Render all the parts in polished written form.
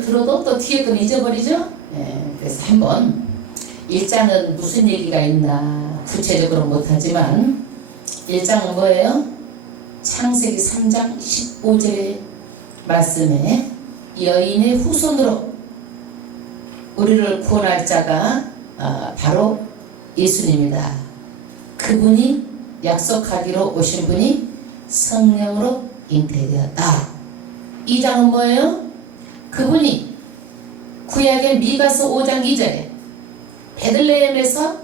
들어도 또 뒤에 건 잊어버리죠. 그래서 한번 1장은 무슨 얘기가 있나 구체적으로 못하지만 1장은 뭐예요? 창세기 3장 15절의 말씀에 여인의 후손으로 우리를 구원할 자가 바로 예수님이다. 그분이 약속하기로 오신 분이 성령으로 잉태되었다. 2장은 뭐예요? 그분이 구약의 미가서 5장 2절에 베들레헴에서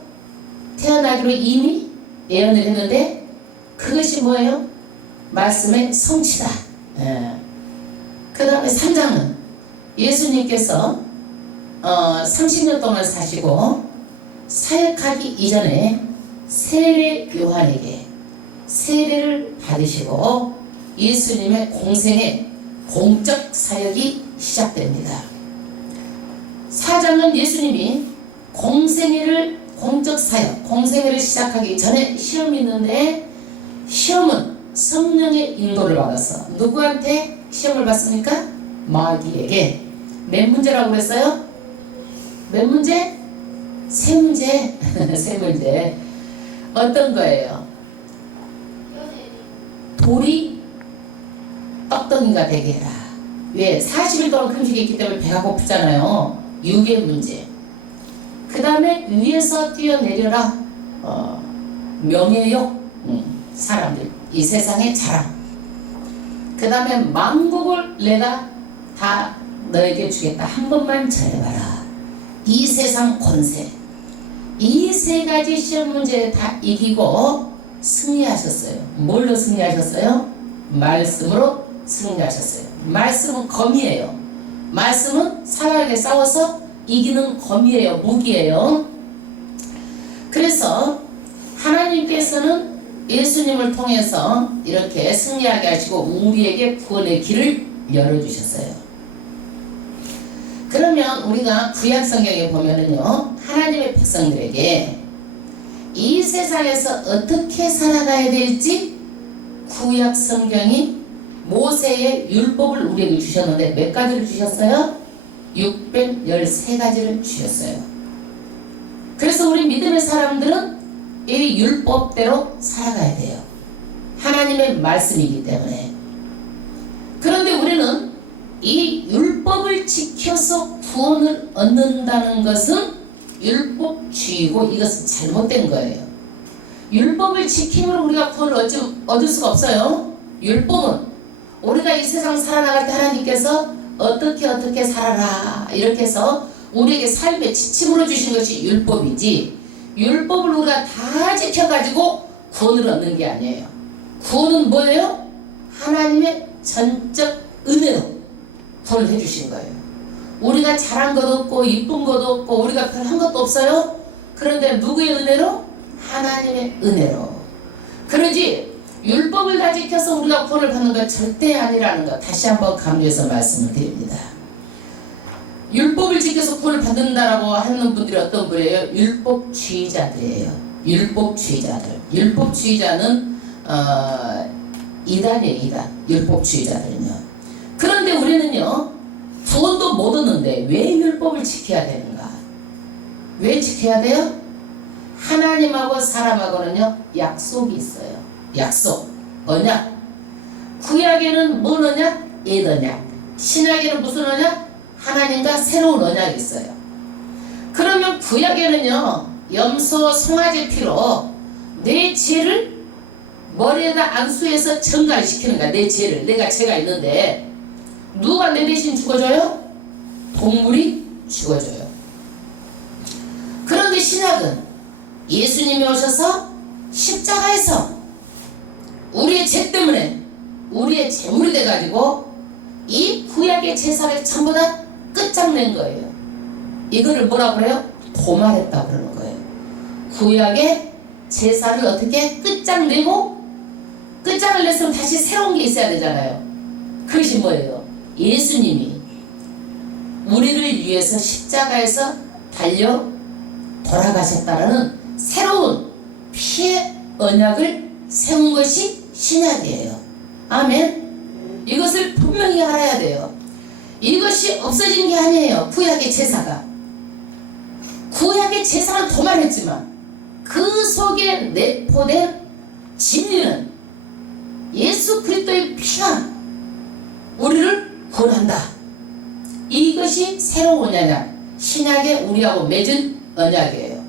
태어나기로 이미 예언을 했는데 그것이 뭐예요? 말씀의 성취다. 그 다음에 3장은 예수님께서 30년 동안 사시고 사역하기 이전에 세례 요한에게 세례를 받으시고 예수님의 공생의 공적 사역이 시작됩니다. 4장은 예수님이 공적 사역, 공생애를 시작하기 전에 시험이 있는데 시험은 성령의 인도를 받아서 누구한테 시험을 받습니까? 마귀에게. 몇 문제라고 그랬어요? 몇 문제? 세 문제. 세 문제. 어떤 거예요? 돌이 떡덩이가 되게 해라. 왜? 40일 동안 금식했기 때문에 배가 고프잖아요. 육의 문제. 그 다음에 위에서 뛰어내려라. 명예욕. 사람들. 이 세상의 자랑. 그 다음에 만국을 내가 다 너에게 주겠다. 한 번만 잘해봐라. 이 세상 권세. 이 세 가지 시험 문제 다 이기고 승리하셨어요. 뭘로 승리하셨어요? 말씀으로 승리하셨어요. 말씀은 검이에요. 말씀은 사람에게 싸워서 이기는 검이에요. 무기예요. 그래서 하나님께서는 예수님을 통해서 이렇게 승리하게 하시고 우리에게 구원의 길을 열어주셨어요. 그러면 우리가 구약 성경에 보면은요, 하나님의 백성들에게 이 세상에서 어떻게 살아가야 될지 구약 성경이 모세의 율법을 우리에게 주셨는데 몇 가지를 주셨어요? 613가지를 주셨어요. 그래서 우리 믿음의 사람들은 이 율법대로 살아가야 돼요. 하나님의 말씀이기 때문에. 그런데 우리는 이 율법을 지켜서 구원을 얻는다는 것은 율법주의고 이것은 잘못된 거예요. 율법을 지킴으로 우리가 구원을 얻을 수가 없어요. 율법은 우리가 이 세상 살아나갈 때 하나님께서 어떻게 살아라 이렇게 해서 우리에게 삶의 지침으로 주신 것이 율법이지, 율법을 우리가 다 지켜가지고 구원을 얻는 게 아니에요. 구원은 뭐예요? 하나님의 전적 은혜로 구원을 해주신 거예요. 우리가 잘한 것도 없고 이쁜 것도 없고 우리가 별한 것도 없어요. 그런데 누구의 은혜로? 하나님의 은혜로. 그러지 율법을 다 지켜서 우리가 구원을 받는 건 절대 아니라는 거 다시 한번 강조해서 말씀을 드립니다. 율법을 지켜서 구원을 받는다라고 하는 분들이 어떤 분이에요? 율법주의자들이에요. 율법주의자들. 율법주의자는 이단이에요. 이단. 율법주의자들은요. 그런데 우리는요, 구원도 못 얻는데 왜 율법을 지켜야 되는가? 왜 지켜야 돼요? 하나님하고 사람하고는요, 약속이 있어요. 약속. 언약. 구약에는 뭔 언약? 옛 언약. 신약에는 무슨 언약? 하나님과 새로운 언약이 있어요. 그러면 구약에는요, 염소 송아지 피로 내 죄를 머리에다 안수해서 전가시키는 거야. 내 죄를. 내가 죄가 있는데 누가 내 대신 죽어줘요? 동물이 죽어줘요. 그런데 신약은 예수님이 오셔서 십자가에서 우리의 죄 때문에 우리의 제물이 돼가지고 이 구약의 제사를 전부 다 끝장낸 거예요. 이거를 뭐라고 그래요? 도말했다 그러는 거예요. 구약의 제사를 어떻게 끝장내고, 끝장을 냈으면 다시 새로운 게 있어야 되잖아요. 그것이 뭐예요? 예수님이 우리를 위해서 십자가에서 달려 돌아가셨다라는 새로운 피의 언약을 세운 것이 신약이에요. 아멘. 이것을 분명히 알아야 돼요. 이것이 없어진 게 아니에요. 구약의 제사가. 구약의 제사는 도말했지만 그 속에 내포된 진리는 예수 그리스도의 피가 우리를 구원한다. 이것이 새로운 언약, 신약의 우리하고 맺은 언약이에요.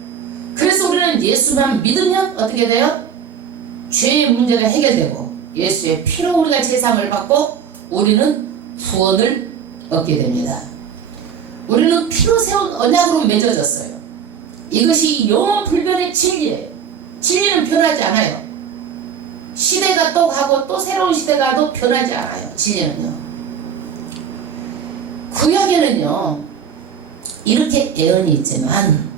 그래서 우리는 예수만 믿으면 어떻게 돼요? 죄의 문제가 해결되고 예수의 피로 우리가 제사함을 받고 우리는 구원을 얻게 됩니다. 우리는 피로 세운 언약으로 맺어졌어요. 이것이 영원 불변의 진리예요. 진리는 변하지 않아요. 시대가 또 가고 또 새로운 시대가 도 변하지 않아요. 진리는요. 구약에는요 이렇게 예언이 있지만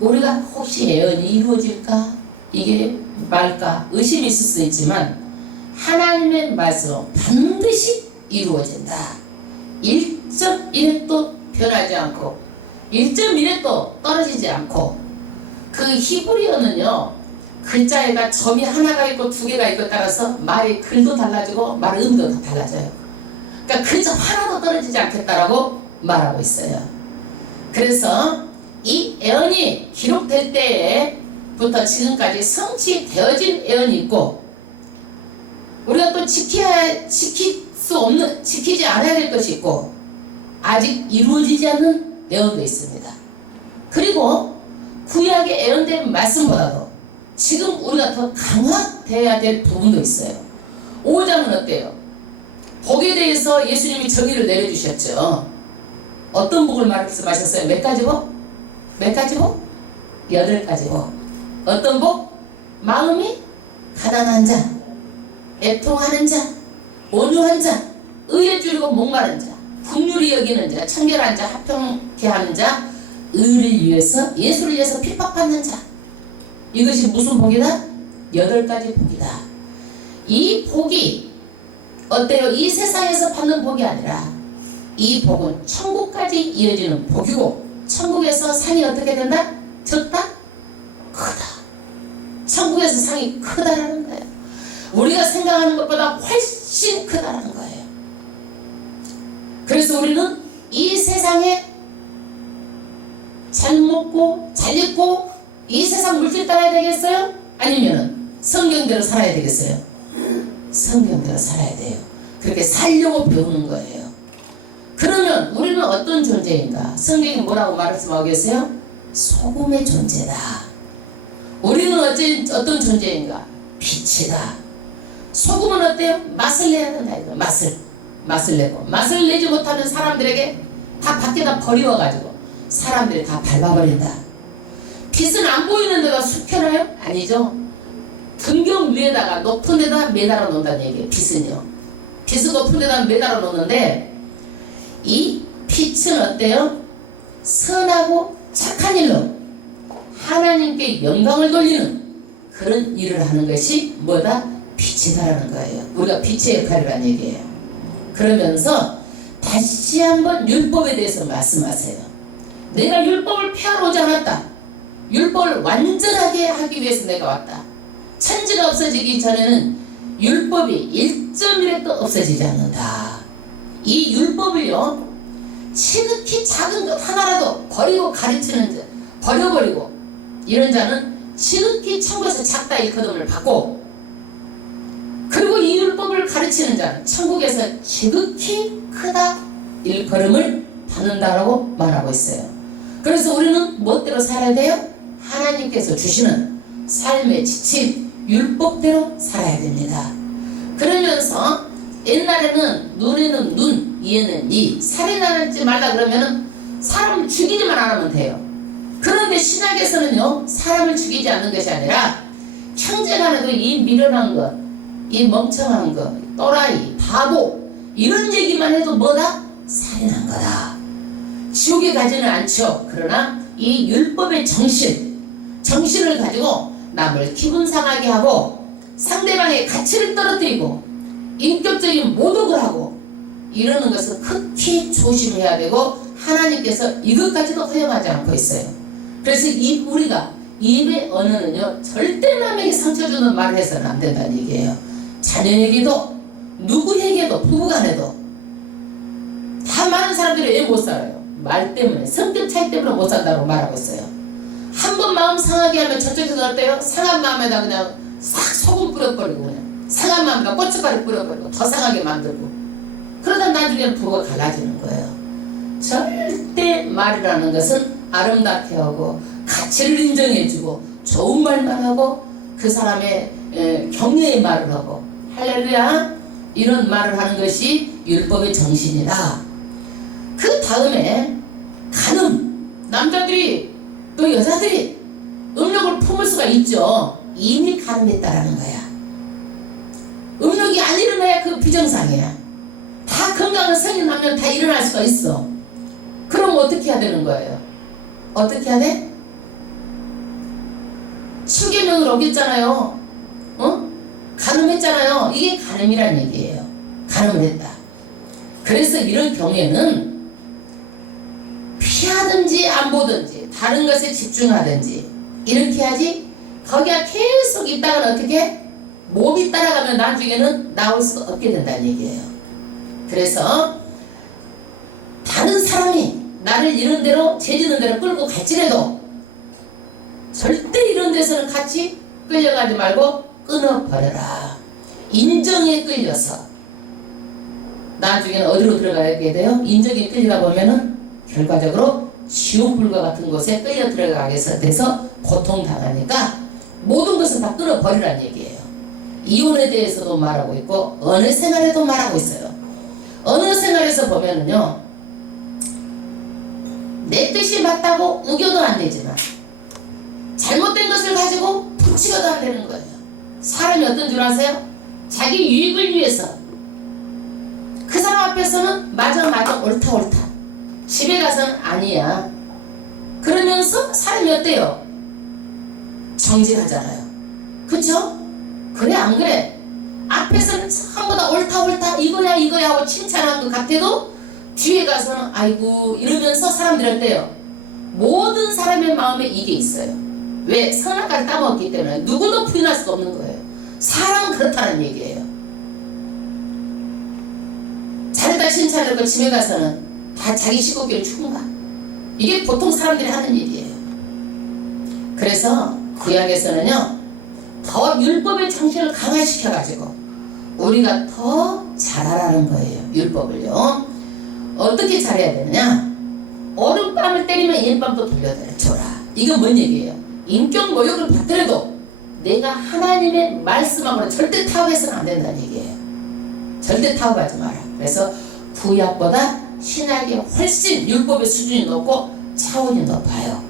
우리가 혹시 예언이 이루어질까? 이게 말까? 의심이 있을 수 있지만 하나님의 말씀은 반드시 이루어진다. 1.1도 변하지 않고 1.1도 떨어지지 않고 그 히브리어는요 글자에가 점이 하나가 있고 두 개가 있고 따라서 말의 글도 달라지고 말의 의미도 다 달라져요. 그러니까 그 점 하나도 떨어지지 않겠다라고 말하고 있어요. 그래서 이 예언이 기록될 때부터 지금까지 성취되어진 예언이 있고 우리가 또 지키지 않아야 될 것이 있고 아직 이루어지지 않는 예언도 있습니다. 그리고 구약의 예언된 말씀보다도 지금 우리가 더 강화되어야 될 부분도 있어요. 5장은 어때요? 복에 대해서 예수님이 정의를 내려주셨죠. 어떤 복을 말씀하셨어요? 몇 가지 복? 몇 가지 복? 8가지 복. 어떤 복? 마음이 가난한 자, 애통하는 자, 온유한 자, 의에 줄이고 목마른 자, 긍휼히 여기는 자, 청결한 자, 합평케 하는 자, 의를 위해서 예수를 위해서 핍박받는 자. 이것이 무슨 복이다? 8가지 복이다. 이 복이 어때요? 이 세상에서 받는 복이 아니라 이 복은 천국까지 이어지는 복이고 천국에서 상이 어떻게 된다? 적다? 크다. 천국에서 상이 크다라는 거예요. 우리가 생각하는 것보다 훨씬 크다라는 거예요. 그래서 우리는 이 세상에 잘 먹고 잘 입고 이 세상 물질 따라야 되겠어요? 아니면 성경대로 살아야 되겠어요? 성경대로 살아야 돼요. 그렇게 살려고 배우는 거예요. 그러면 우리는 어떤 존재인가? 성경이 뭐라고 말씀하고 계세요? 소금의 존재다. 우리는 어떤 존재인가? 빛이다. 소금은 어때요? 맛을 내야 된다. 이거. 맛을 내고 맛을 내지 못하는 사람들에게 다 밖에다 버리워가지고 사람들이 다 밟아버린다. 빛은 안 보이는 데가 숙여나요? 아니죠. 등경 위에다가 높은 데다 매달아 놓는다는 얘기예요. 빛은요. 빛은 높은 데다 매달아 놓는데 이 빛은 어때요? 선하고 착한 일로 하나님께 영광을 돌리는 그런 일을 하는 것이 뭐다? 빛이다라는 거예요. 우리가 빛의 역할이라는 얘기예요. 그러면서 다시 한번 율법에 대해서 말씀하세요. 내가 율법을 폐하러 오지 않았다. 율법을 완전하게 하기 위해서 내가 왔다. 천지가 없어지기 전에는 율법이 1.1에도 없어지지 않는다. 이 율법을요 지극히 작은 것 하나라도 버리고 가르치는 자, 버려버리고 이런 자는 지극히 천국에서 작다 일거름을 받고, 그리고 이 율법을 가르치는 자는 천국에서 지극히 크다 일거름을 받는다라고 말하고 있어요. 그래서 우리는 무엇대로 살아야 돼요? 하나님께서 주시는 삶의 지침 율법대로 살아야 됩니다. 그러면서 옛날에는 눈에는 눈, 이에는 이, 살인하지 말라 그러면은 사람을 죽이지만 안 하면 돼요. 그런데 신약에서는요 사람을 죽이지 않는 것이 아니라 형제간에도 이 미련한 것, 이 멍청한 것, 또라이, 바보 이런 얘기만 해도 뭐다? 살인한 거다. 지옥에 가지는 않죠. 그러나 이 율법의 정신을 가지고 남을 기분 상하게 하고 상대방의 가치를 떨어뜨리고 인격적인 모독을 하고 이러는 것을 극히 조심해야 되고 하나님께서 이것까지도 허용하지 않고 있어요. 그래서 우리가 입의 언어는요 절대 남에게 상처 주는 말을 해서는 안 된다는 얘기예요. 자녀에게도 누구에게도 부부간에도 다 다 많은 사람들이 왜 못 살아요? 말 때문에, 성격 차이 때문에 못 산다고 말하고 있어요. 한 번 마음 상하게 하면 저쪽에서 어때요? 상한 마음에다 그냥 싹 소금 뿌려버리고 그냥 상한 마음에다 고춧가루 뿌려버리고 더 상하게 만들고, 그러다 나중에는 부부가 갈라지는 거예요. 절대 말이라는 것은 아름답게 하고 가치를 인정해주고 좋은 말만 하고 그 사람의 격려의 말을 하고 할렐루야 이런 말을 하는 것이 율법의 정신이다. 그 다음에 간음, 남자들이 또 여자들이 음욕을 품을 수가 있죠. 이미 간음했다라는 거야. 음욕이 안 일어나야 그 비정상이야. 다 건강한 성인하면 다 일어날 수가 있어. 그럼 어떻게 해야 되는 거예요? 어떻게 해야 돼? 추계명을 어겼잖아요. 간음했잖아요. 이게 간음이란 얘기예요. 간음을 했다. 그래서 이런 경우에는 피하든지 안 보든지 다른 것에 집중하든지 이렇게 해야지. 거기가 계속 있다가 어떻게 몸이 따라가면 나중에는 나올 수가 없게 된다는 얘기예요. 그래서 다른 사람이 나를 이런 대로 죄지는 대로 끌고 갈지라도 절대 이런 데서는 같이 끌려가지 말고 끊어버려라. 인정에 끌려서 나중에는 어디로 들어가게 돼요? 인정에 끌리다 보면은 결과적으로 지옥불과 같은 곳에 끌려 들어가게 돼서 고통당하니까 모든 것을 다 끊어버리라는 얘기예요. 이혼에 대해서도 말하고 있고 언어 생활에도 말하고 있어요. 언어 생활에서 보면은요, 내 뜻이 맞다고 우겨도 안 되지만 잘못된 것을 가지고 붙이고도 안 되는 거예요. 사람이 어떤 줄 아세요? 자기 유익을 위해서 그 사람 앞에서는 맞아 옳다 집에 가서는 아니야 그러면서 사람이 어때요? 정직하잖아요. 그쵸? 그래 안 그래? 앞에서는 전부 다 옳다 이거야 하고 칭찬한 것 같아도 뒤에 가서는 아이고 이러면서 사람들이 어때요? 모든 사람의 마음에 이게 있어요. 왜? 선악과를 따먹었기 때문에 누구도 부인할 수가 없는 거예요. 사람은 그렇다는 얘기예요. 잘했다 칭찬하고 집에 가서는 다 자기 식구끼리 죽은가? 이게 보통 사람들이 하는 일이에요. 그래서 구약에서는요 더 율법의 정신을 강화시켜가지고 우리가 더 잘하라는 거예요. 율법을요 어떻게 잘해야 되느냐? 오른밤을 때리면 왼밤도 돌려줘라. 이건 뭔 얘기예요? 인격 모욕을 받더라도 내가 하나님의 말씀하고는 절대 타협해서는 안 된다는 얘기예요. 절대 타협하지 마라. 그래서 구약보다 신약이 훨씬 율법의 수준이 높고 차원이 높아요.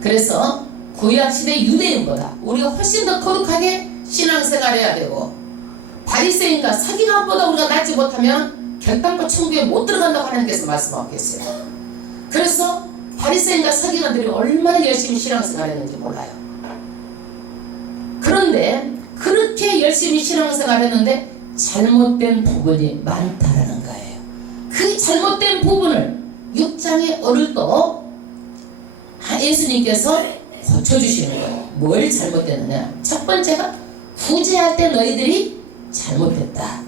그래서 구약시대 유대인보다 우리가 훨씬 더 거룩하게 신앙생활해야 되고, 바리새인과 서기관보다 우리가 낫지 못하면 결단코 천국에 못 들어간다고 하나님께서 말씀하고 계세요. 그래서 바리새인과 서기관들이 얼마나 열심히 신앙생활했는지 몰라요. 그런데 그렇게 열심히 신앙생활했는데 잘못된 부분이 많다라는 거예요. 그 잘못된 부분을 6장의 어를도 예수님께서 고쳐주시는 거예요. 뭘 잘못됐느냐? 첫 번째가 구제할 때 너희들이 잘못됐다.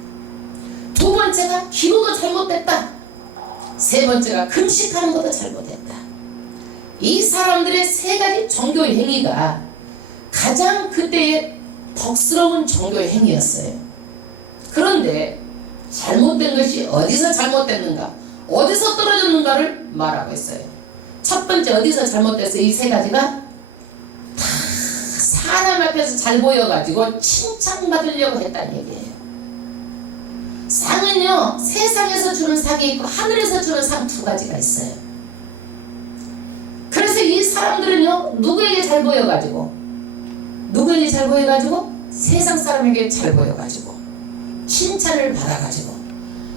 두 번째가 기도도 잘못됐다. 세 번째가 금식하는 것도 잘못됐다. 이 사람들의 세 가지 종교의 행위가 가장 그때의 덕스러운 종교의 행위였어요. 그런데 잘못된 것이 어디서 잘못됐는가, 어디서 떨어졌는가를 말하고 있어요. 첫 번째 어디서 잘못됐어요? 이 세 가지가 다 사람 앞에서 잘 보여가지고 칭찬받으려고 했다는 얘기예요. 상은요 세상에서 주는 상이 있고 하늘에서 주는 상 두 가지가 있어요. 그래서 이 사람들은요 누구에게 잘 보여가지고 세상 사람에게 잘 보여가지고 칭찬을 받아가지고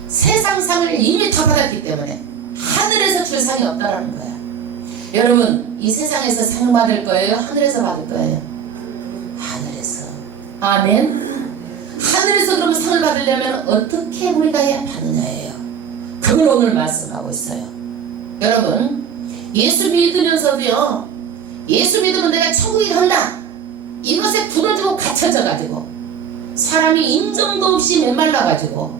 세상 상을 이미 다 받았기 때문에 하늘에서 줄 상이 없다라는 거야. 여러분 이 세상에서 상 받을 거예요? 하늘에서 받을 거예요? 하늘에서. 아멘. 하늘에서 그러면 상을 받으려면 어떻게 우리가 해야 받느냐예요. 그걸 오늘 말씀하고 있어요. 여러분 예수 믿으면서도요, 예수 믿으면 내가 천국에 간다 이것에 굳어지고 갇혀져 가지고 사람이 인정도 없이 메말라 가지고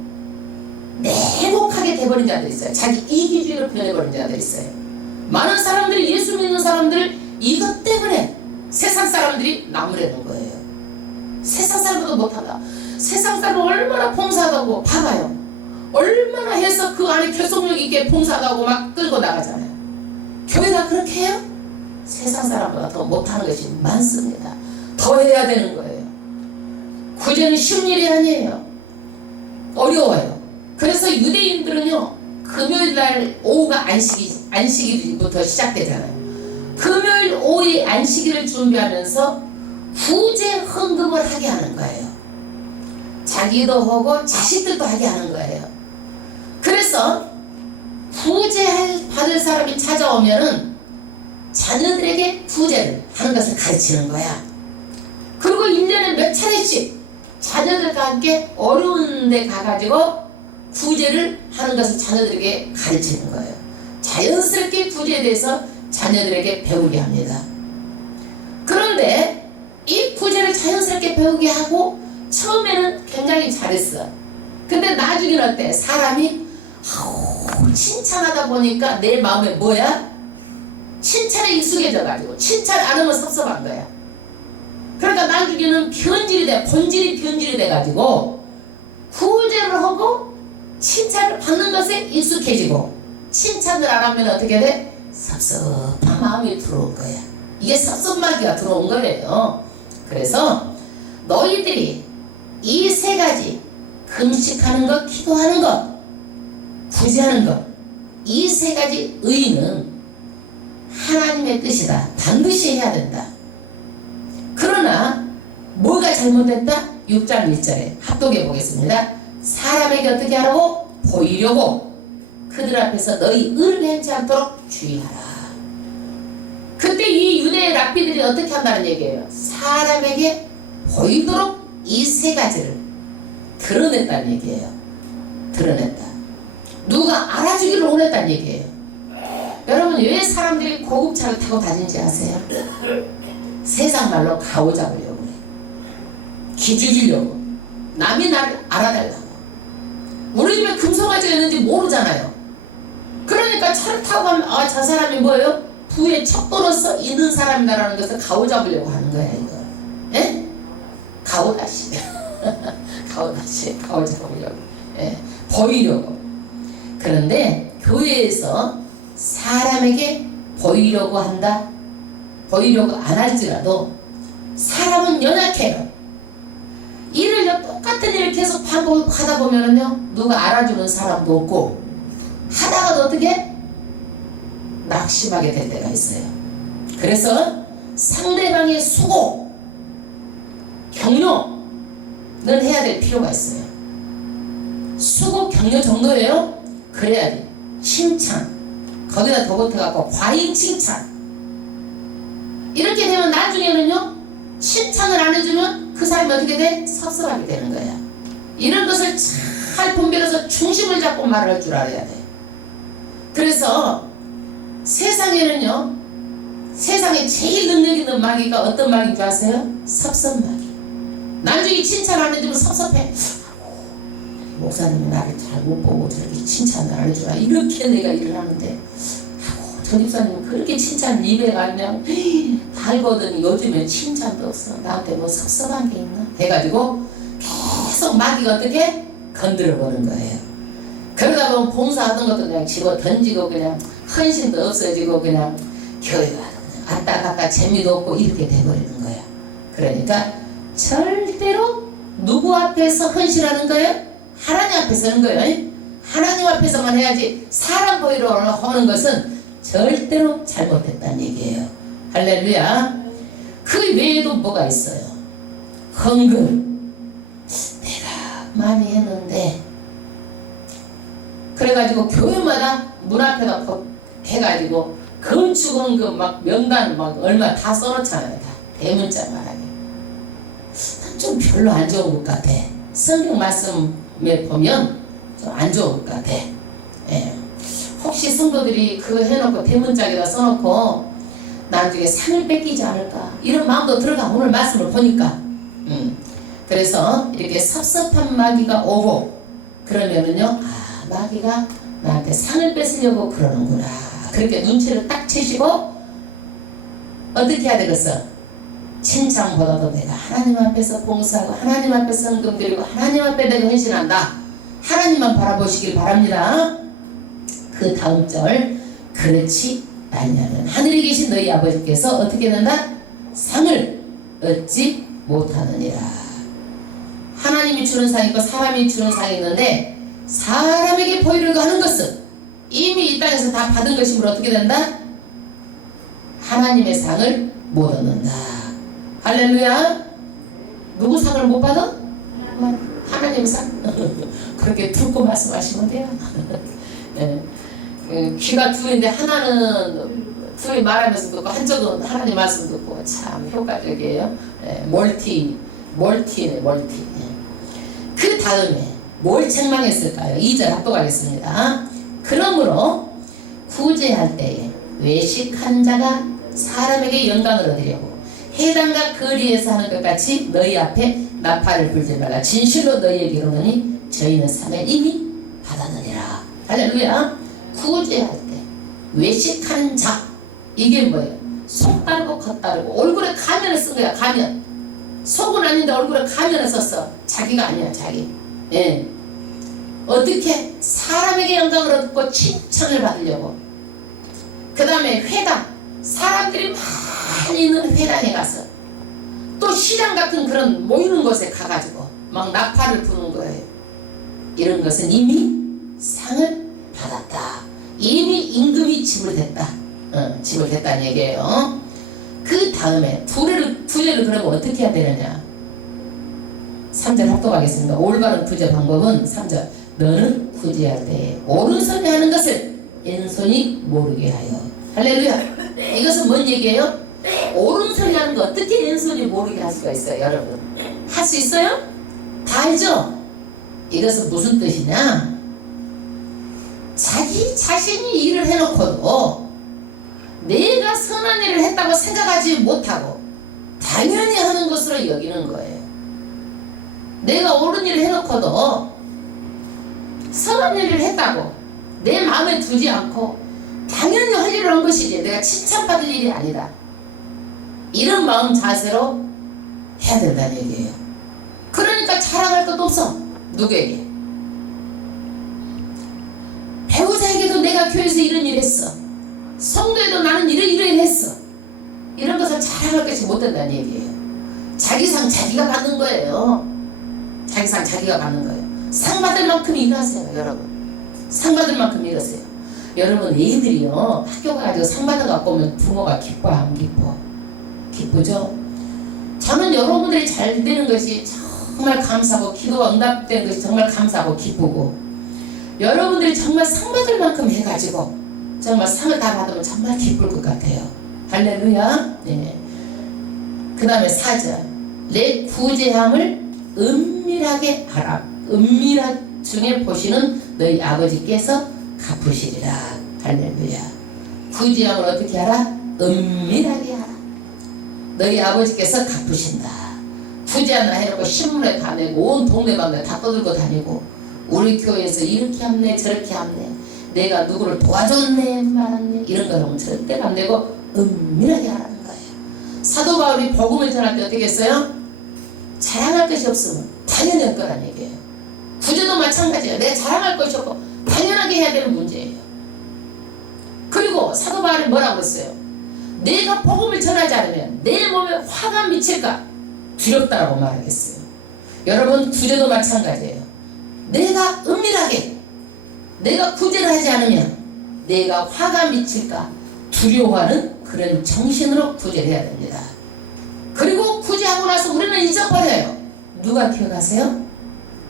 냉혹하게 돼버린 자들이 있어요. 자기 이기주의로 변해버린 자들이 있어요. 많은 사람들이, 예수 믿는 사람들 이것 때문에 세상 사람들이 나무라는 거예요. 세상 사람보다 못하다. 세상 사람은 얼마나 봉사하다고 봐봐요. 얼마나 해서 그 안에 결속력 있게 봉사하다고 막 끌고 나가잖아요. 교회가 그렇게 해요? 세상 사람보다 더 못하는 것이 많습니다. 더 해야 되는 거예요. 구제는 쉬운 일이 아니에요. 어려워요. 그래서 유대인들은요, 금요일날 오후가 안식일부터 시작되잖아요. 금요일 오후에 안식일을 준비하면서 구제 헌금을 하게 하는 거예요. 자기도 하고 자식들도 하게 하는 거예요. 그래서 구제 받을 사람이 찾아오면은 자녀들에게 구제를 하는 것을 가르치는 거야. 그리고 1년에 몇 차례씩 자녀들과 함께 어려운 데 가가지고 구제를 하는 것을 자녀들에게 가르치는 거예요. 자연스럽게 구제에 대해서 자녀들에게 배우게 합니다. 그런데 이 구제를 자연스럽게 배우게 하고 처음에는 굉장히 잘했어. 근데 나중에는 어때? 사람이 칭찬하다 보니까 내 마음에 뭐야? 칭찬에 익숙해져가지고 칭찬 안 하면 섭섭한 거야. 그러니까 나중에는 본질이 변질이 돼가지고 구제를 하고 칭찬을 받는 것에 익숙해지고, 칭찬을 안 하면 어떻게 돼? 섭섭한 마음이 들어온 거야. 이게 섭섭마귀가 들어온 거예요. 그래서 너희들이 이 세 가지, 금식하는 것, 기도하는 것, 구제하는 것, 이 세 가지 의는 하나님의 뜻이다. 반드시 해야 된다. 그러나 뭐가 잘못됐다? 6장 1절에 합독해 보겠습니다. 사람에게 어떻게 하라고? 보이려고 그들 앞에서 너희 의를 행치 않도록 주의하라. 그때 이 유대 랍비들이 어떻게 한다는 얘기예요? 사람에게 보이도록 이 세 가지를 드러냈다는 얘기예요. 드러냈다. 누가 알아주기를 원했다는 얘기예요. 여러분, 왜 사람들이 고급차를 타고 다니는지 아세요? 세상 말로 가오 잡으려고 그래. 기죽이려고. 남이 나를 알아달라고. 우리 집에 금송아지가 있는지 모르잖아요. 그러니까 차를 타고 가면 저 사람이 뭐예요? 부에 척도로서 있는 사람이다라는 것을 가오 잡으려고 하는 거야, 이거. 예? 가오다시. 가오다시. 가오 잡으려고. 예? 보이려고. 그런데 교회에서 사람에게 보이려고 한다? 보이려고 안 할지라도 사람은 연약해요. 일을 똑같은 일을 계속 반복하다 보면은요, 누가 알아주는 사람도 없고, 하다가도 어떻게? 낙심하게 될 때가 있어요. 그래서 상대방의 수고, 격려는 해야 될 필요가 있어요. 수고, 격려 정도예요? 그래야지. 칭찬. 거기다 더 붙어갖고 과잉 칭찬. 이렇게 되면 나중에는요, 칭찬을 안 해주면 그 사람이 어떻게 돼? 섭섭하게 되는 거야. 이런 것을 잘 분별해서 중심을 잡고 말을 할 줄 알아야 돼. 그래서 세상에는요, 세상에 제일 능력 있는 마귀가 어떤 마귀인 줄 아세요? 섭섭마귀. 나중에 칭찬 안 해주면 섭섭해. 목사님이 나를 잘 못 보고 저렇게 칭찬을 안 해주나, 이렇게 내가 일을 하는데, 저 집사님은 그렇게 칭찬 입에가 그냥 달거든요. 요즘엔 칭찬도 없어. 나한테 뭐 섭섭한 게 있나? 해가지고 계속 마귀가 어떻게? 건드려 보는 거예요. 그러다 보면 봉사하던 것도 그냥 집어 던지고, 그냥 헌신도 없어지고, 그냥 교회가 왔다 갔다 재미도 없고 이렇게 돼버리는 거야. 그러니까 절대로 누구 앞에서 헌신하는 거예요? 하나님 앞에서 하는 거예요. 하나님 앞에서만 해야지 사람 보이러 하는 것은 절대로 잘못했다는 얘기예요. 할렐루야. 그 외에도 뭐가 있어요? 헌금. 내가 많이 했는데, 그래가지고 교회마다 문 앞에다 해가지고 건축 헌금 막 명단 막 얼마 다 써놓잖아요. 다 대문자 말하게. 좀 별로 안 좋은 것 같아. 성경 말씀에 보면 좀 안 좋은 것 같아. 예. 혹시 성도들이 그거 해놓고 대문짝에다 써놓고 나중에 상을 뺏기지 않을까, 이런 마음도 들어가. 오늘 말씀을 보니까. 그래서 이렇게 섭섭한 마귀가 오고 그러면은요, 마귀가 나한테 상을 뺏으려고 그러는구나. 그렇게 눈치를 딱 채시고 어떻게 해야 되겠어? 칭찬보다도 내가 하나님 앞에서 봉사하고 하나님 앞에서 헌금 드리고 하나님 앞에 내가 헌신한다. 하나님만 바라보시길 바랍니다. 그 다음 절, 그렇지 않냐면 하늘에 계신 너희 아버지께서 어떻게 된다? 상을 얻지 못하느니라. 하나님이 주는 상이 있고 사람이 주는 상이 있는데 사람에게 보이려고 하는 것은 이미 이 땅에서 다 받은 것이므로 어떻게 된다? 하나님의 상을 못 얻는다. 할렐루야. 누구 상을 못 받아? 하나님 상. 그렇게 듣고 말씀하시면 돼요. 귀가 둘인데 하나는 둘이 말하면서 듣고 한쪽은 하나님 말씀 듣고 참 효과적이에요. 멀티네. 그 다음에 뭘 책망했을까요? 2절 합독하겠습니다. 그러므로 구제할 때에 외식한 자가 사람에게 영광을 얻으려고 해당과 거리에서 하는 것 같이 너희 앞에 나팔을 불지 말라. 진실로 너희에게 이르노니 저희는 상을 이미 받았느니라. 할렐루야. 구제할 때 외식하는 자, 이게 뭐예요? 속 따르고 겉 따르고 얼굴에 가면을 쓴 거야. 가면. 속은 아닌데 얼굴에 가면을 썼어. 자기가 아니야. 자기. 예. 어떻게? 사람에게 영광을 얻고 칭찬을 받으려고. 그 다음에 회당, 사람들이 많이 있는 회당에 가서 또 시장 같은 그런 모이는 곳에 가가지고 막 나팔을 부는 거예요. 이런 것은 이미 상을 받았다. 이미 임금이 지불됐다. 지불됐다는 얘기예요. 그 다음에 구제를 그러면 어떻게 해야 되느냐? 3절 합독하겠습니다. 올바른 구제 방법은 3절. 너는 구제할 때 오른손이 하는 것을 왼손이 모르게 하여. 할렐루야. 이것은 뭔 얘기예요? 오른손이 하는 거 어떻게 왼손이 모르게 할 수가 있어요? 여러분 할 수 있어요? 다 알죠? 이것은 무슨 뜻이냐? 자기 자신이 일을 해놓고도 내가 선한 일을 했다고 생각하지 못하고 당연히 하는 것으로 여기는 거예요. 내가 옳은 일을 해놓고도 선한 일을 했다고 내 마음에 두지 않고 당연히 할 일을 한 것이지 내가 칭찬받을 일이 아니다. 이런 마음 자세로 해야 된다는 얘기예요. 그러니까 자랑할 것도 없어. 누구에게? 배우자에게도 내가 교회에서 이런 일 했어. 성도에도 나는 이런 했어. 이런 것을 자랑할 것이 못 된다는 얘기예요. 자기 상 자기가 받는 거예요. 자기 상 자기가 받는 거예요. 상 받을 만큼 일하세요. 여러분 상 받을 만큼 일하세요. 여러분 애들이요 학교 가가지고 상 받은 거 갖고 오면 부모가 기뻐 안 기뻐? 기쁘죠? 저는 여러분들이 잘 되는 것이 정말 감사하고 기도가 응답되는 것이 정말 감사하고 기쁘고 여러분들이 정말 상 받을 만큼 해가지고 정말 상을 다 받으면 정말 기쁠 것 같아요. 할렐루야. 네. 그 다음에 4절 내 구제함을 은밀하게 하라. 은밀한 중에 보시는 너희 아버지께서 갚으시리라. 할렐루야. 구제함을 어떻게 하라? 은밀하게 하라. 너희 아버지께서 갚으신다. 구제 하나 해놓고 신문에 다 내고 온 동네방네 다 떠들고 다니고 우리 교회에서 이렇게 합네 저렇게 합네 내가 누구를 도와줬네 말았네 이런 거는 절대 안 되고 은밀하게 하라는 거예요. 사도 바울이 복음을 전할 때 어떻게 했어요? 자랑할 것이 없으면 당연히 할 거란 얘기예요. 구제도 마찬가지예요. 내가 자랑할 것이 없고 당연하게 해야 되는 문제예요. 그리고 사도 바울이 뭐라고 했어요? 내가 복음을 전하지 않으면 내 몸에 화가 미칠까 두렵다라고 말하겠어요. 여러분 구제도 마찬가지예요. 내가 은밀하게 내가 구제를 하지 않으면 내가 화가 미칠까 두려워하는 그런 정신으로 구제를 해야 됩니다. 그리고 구제하고 나서 우리는 잊어버려요. 누가 기억하세요?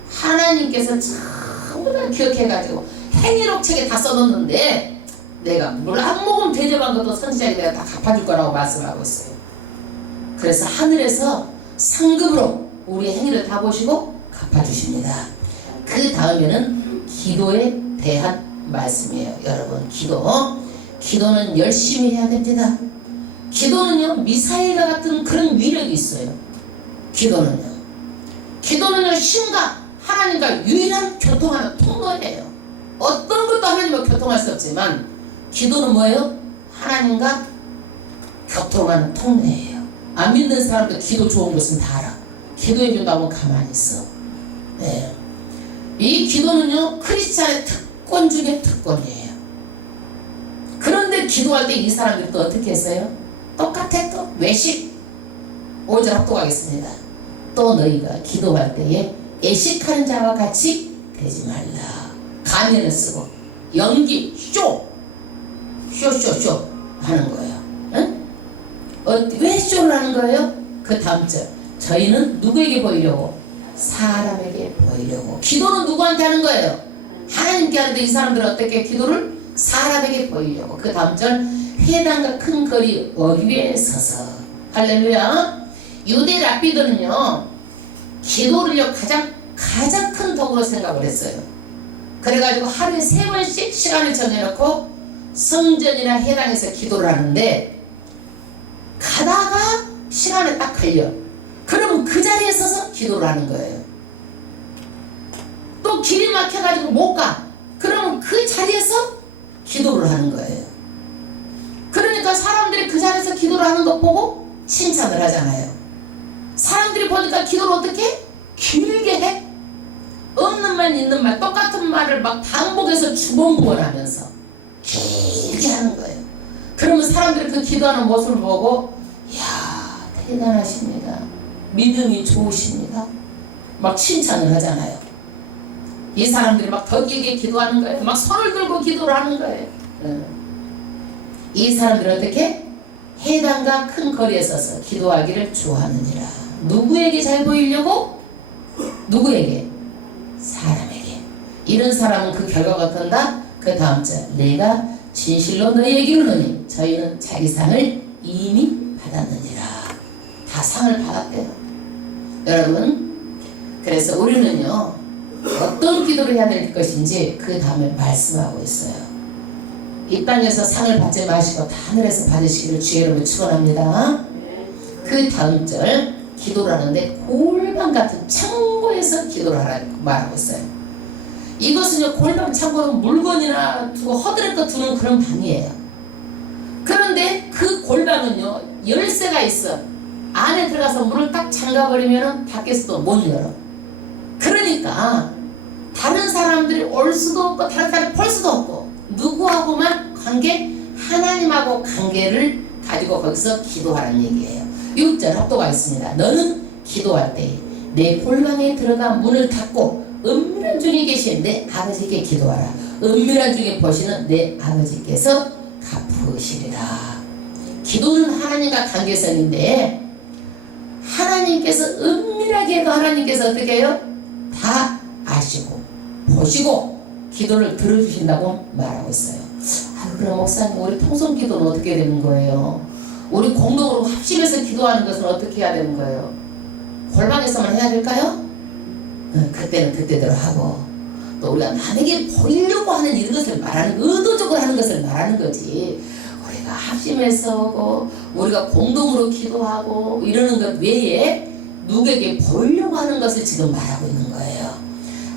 하나님께서 전부 다 기억해가지고 행위록책에 다 써놓는데 내가 물 한 모금 대접한 것도 선지자에게 내가 다 갚아줄 거라고 말씀하고 있어요. 그래서 하늘에서 상급으로 우리의 행위를 다 보시고 갚아주십니다. 그 다음에는 기도에 대한 말씀이에요. 여러분 기도는 열심히 해야 됩니다. 기도는요 미사일과 같은 그런 위력이 있어요. 기도는요 신과 하나님과 유일한 교통하는 통로예요. 어떤 것도 하나님과 교통할 수 없지만 기도는 뭐예요? 하나님과 교통하는 통로예요. 안 믿는 사람도 기도 좋은 것은 다 알아. 기도해준다고 가만히 있어. 네. 이 기도는요 크리스찬의 특권 중에 특권이에요. 그런데 기도할 때 이 사람들이 또 어떻게 했어요? 똑같아. 또 외식. 5절 합독하겠습니다. 또 너희가 기도할 때에 애식하는 자와 같이 되지 말라. 가면을 쓰고 연기 쇼 하는 거예요. 응? 왜 쇼를 하는 거예요? 그 다음 절 저희는 누구에게 보이려고? 사람에게 보이려고. 기도는 누구한테 하는 거예요? 하나님께 하는데 이 사람들은 어떻게 기도를? 사람에게 보이려고. 그 다음 절 회당과 큰 거리 어귀에 서서. 할렐루야. 유대 랍비들은요 기도를요 가장 큰 덕으로 생각을 했어요. 그래가지고 하루에 3번씩 시간을 정해놓고 성전이나 회당에서 기도를 하는데 가다가 시간에 딱 걸려. 그러면 그 자리에 서서 기도를 하는 거예요. 또 길이 막혀가지고 못 가. 그러면 그 자리에서 기도를 하는 거예요. 그러니까 사람들이 그 자리에서 기도를 하는 것 보고 칭찬을 하잖아요. 사람들이 보니까 기도를 어떻게? 길게 해. 없는 말 있는 말 똑같은 말을 막 반복해서 주번부번하면서 길게 하는 거예요. 그러면 사람들이 그 기도하는 모습을 보고 이야 대단하십니다. 믿음이 좋으십니다. 막 칭찬을 하잖아요. 이 사람들이 막 더 길게 기도하는 거예요. 막 손을 들고 기도를 하는 거예요. 이 사람들은 어떻게? 회당과 큰 거리에 서서 기도하기를 좋아하느니라. 누구에게 잘 보이려고? 누구에게? 사람에게. 이런 사람은 그 결과가 어떤다? 그 다음 절 내가 진실로 너희에게 이르노니 저희는 자기 상을 이미 받았느니라. 다 상을 받았대요. 여러분 그래서 우리는요 어떤 기도를 해야 될 것인지 그 다음에 말씀하고 있어요. 이 땅에서 상을 받지 마시고 다 하늘에서 받으시기를 주의 이름으로 축원합니다. 그 다음 절 기도를 하는데 골방 같은 창고에서 기도를 하라고 말하고 있어요. 이것은요 골방 창고는 물건이나 두고 허드렛 거 두는 그런 방이에요. 그런데 그 골방은요 열쇠가 있어. 안에 들어가서 문을 딱 잠가버리면 밖에서도 못 열어. 그러니까 다른 사람들이 올 수도 없고 다른 사람이 볼 수도 없고 누구하고만 관계? 하나님하고 관계를 가지고 거기서 기도하라는 얘기예요. 6절 합도가 있습니다. 너는 기도할 때 내 골방에 들어가 문을 닫고 은밀한 중에 계신 내 아버지께 기도하라. 은밀한 중에 보시는 내 아버지께서 갚으시리라. 기도는 하나님과 관계성인데 하나님께서 은밀하게 해도 하나님께서 어떻게 해요? 다 아시고 보시고 기도를 들어주신다고 말하고 있어요. 그럼 목사님 우리 통성기도는 어떻게 되는 거예요? 우리 공동으로 합심해서 기도하는 것은 어떻게 해야 되는 거예요? 골방에서만 해야 될까요? 그때는 그때대로 하고 또 우리가 남에게 보이려고 하는 이런 것을 말하는 의도적으로 하는 것을 말하는 거지. 우리가 합심해서 우리가 공동으로 기도하고 이러는 것 외에 누구에게 보이려고 하는 것을 지금 말하고 있는 거예요.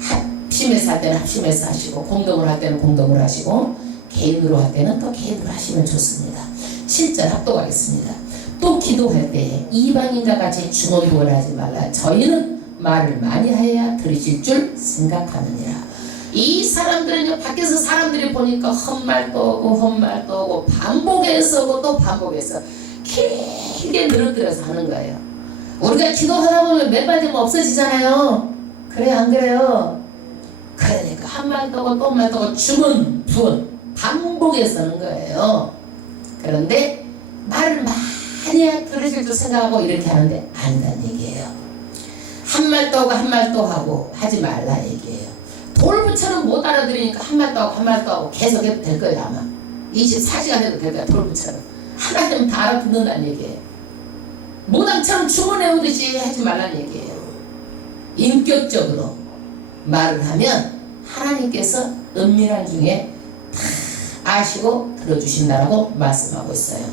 합심해서 할 때는 합심해서 하시고 공동으로 할 때는 공동으로 하시고 개인으로 할 때는 또 개인으로 하시면 좋습니다. 7절 합독하겠습니다. 또 기도할 때 이방인과 같이 중언부언하지 말라. 저희는 말을 많이 하여야 들으실 줄 생각하느니라. 이 사람들은요 밖에서 사람들이 보니까 헛말도 오고 헛말도 오고 반복해서 오고 또 반복해서 길게 늘어뜨려서 하는 거예요. 우리가 기도하다 보면 몇 마디 되면 없어지잖아요. 그래요 안 그래요? 그러니까 한 말도 오고 또 말도 오고 중언부언 반복해서 하는 거예요. 그런데 말을 많이 해야 들으실 줄 생각하고 이렇게 하는데 아니란 얘기예요. 한 말 또 하고 한 말 또 하고 하지 말라 얘기예요. 돌부처럼 못 알아들으니까 한 말 또 하고 한 말 또 하고 계속 해도 될 거예요. 아마 24시간 해도 될 거야. 돌부처럼 하나님 다 알아듣는다는 얘기예요. 모당처럼 주문해오듯이 하지 말라는 얘기예요. 인격적으로 말을 하면 하나님께서 은밀한 중에 다 아시고 들어주신다라고 말씀하고 있어요.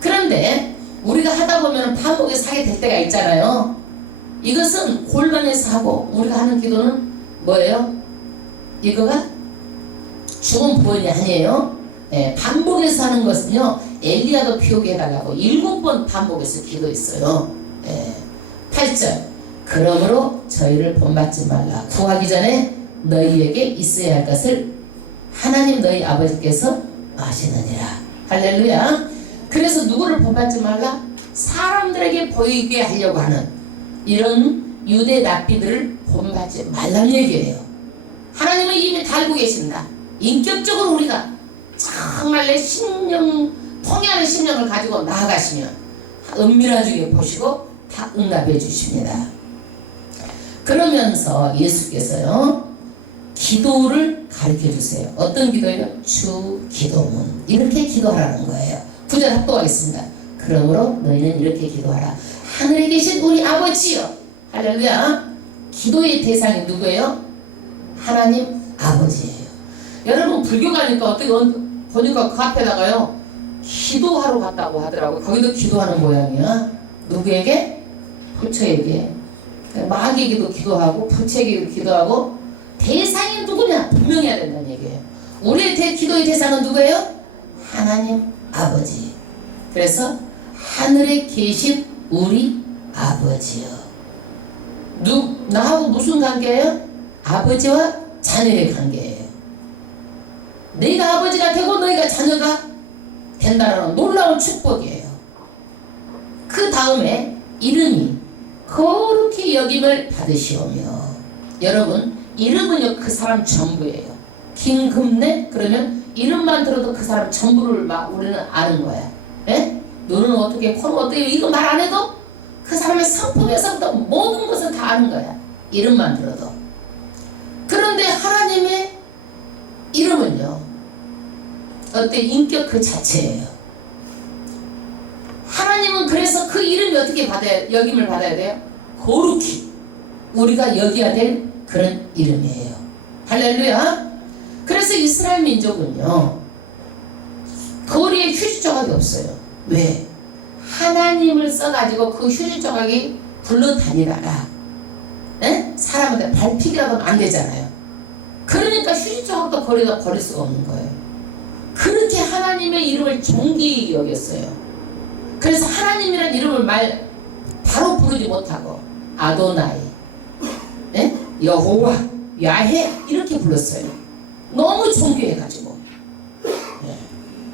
그런데 우리가 하다 보면 반복해서 하게 될 때가 있잖아요. 이것은 골방에서 하고 우리가 하는 기도는 뭐예요? 이거가 죽은 본이 아니에요. 반복해서 하는 것은요, 엘리야도 피우게 해달라고 7번 반복해서 기도했어요. 8절. 그러므로 저희를 본받지 말라. 구하기 전에 너희에게 있어야 할 것을 하나님 너희 아버지께서 아시느니라. 할렐루야. 그래서 누구를 본받지 말라? 사람들에게 보이게 하려고 하는 이런 유대 랍비들을 본받지 말라는 얘기예요. 하나님은 이미 달고 계신다. 인격적으로 우리가 정말 내 심령, 통해하는 심령을 가지고 나아가시면 은밀한 중에 보시고 다 응답해 주십니다. 그러면서 예수께서요, 기도를 가르쳐 주세요. 어떤 기도예요? 주 기도문. 이렇게 기도하라는 거예요. 9절 합독하겠습니다. 그러므로 너희는 이렇게 기도하라. 하늘에 계신 우리 아버지요. 할렐루야. 기도의 대상이 누구예요? 하나님 아버지예요. 여러분 불교 가니까 어떻게 보니까 그 앞에다가요, 기도하러 갔다고 하더라고요. 거기도 기도하는 모양이야. 누구에게? 부처에게. 마귀에게도 기도하고 부처에게도 기도하고. 대상이 누구냐? 분명해야 된다는 얘기예요. 우리의 기도의 대상은 누구예요? 하나님 아버지. 그래서 하늘에 계신 우리 아버지요. 나하고 무슨 관계예요? 아버지와 자녀의 관계예요. 내가 아버지가 되고 너희가 자녀가 된다는 놀라운 축복이에요. 그 다음에 이름이 거룩히 여김을 받으시오며. 여러분, 이름은요, 그 사람 전부예요. 김금래? 그러면 이름만 들어도 그 사람 전부를 막 우리는 아는 거야. 예? 눈은 어떻게, 코는 어떻게, 이거 말 안 해도 그 사람의 성품에서부터 모든 것을 다 아는 거야. 이름만 들어도. 그런데 하나님의 이름은요, 어때? 인격 그 자체예요. 하나님은 그래서 그 이름이 어떻게 여김을 받아야 돼요? 거룩히 우리가 여겨야 될 그런 이름이에요. 할렐루야. 그래서 이스라엘 민족은요, 거리에 휴지 조각이 없어요. 왜? 하나님을 써가지고 그 휴지 조각이 굴러다니다가 사람한테 밟히기라도 안 되잖아요. 그러니까 휴지 조각도 거리다 버릴 수가 없는 거예요. 그렇게 하나님의 이름을 존귀히 여겼어요. 그래서 하나님이라는 이름을 바로 부르지 못하고 아도나이, 여호와, 야훼 이렇게 불렀어요. 너무 존귀해가지고.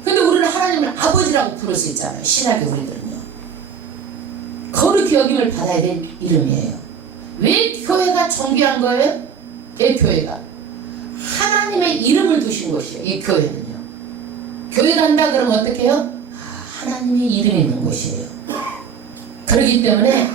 근데 우리는 하나님을 아버지라고 부를 수 있잖아요. 신학의 우리들은요. 거룩히 여김을 받아야 될 이름이에요. 왜 교회가 존귀한 거예요? 왜 교회가? 하나님의 이름을 두신 것이에요. 이 교회는요. 교회 간다 그러면 어떻게 해요? 하나님의 이름이 있는 곳이에요. 그렇기 때문에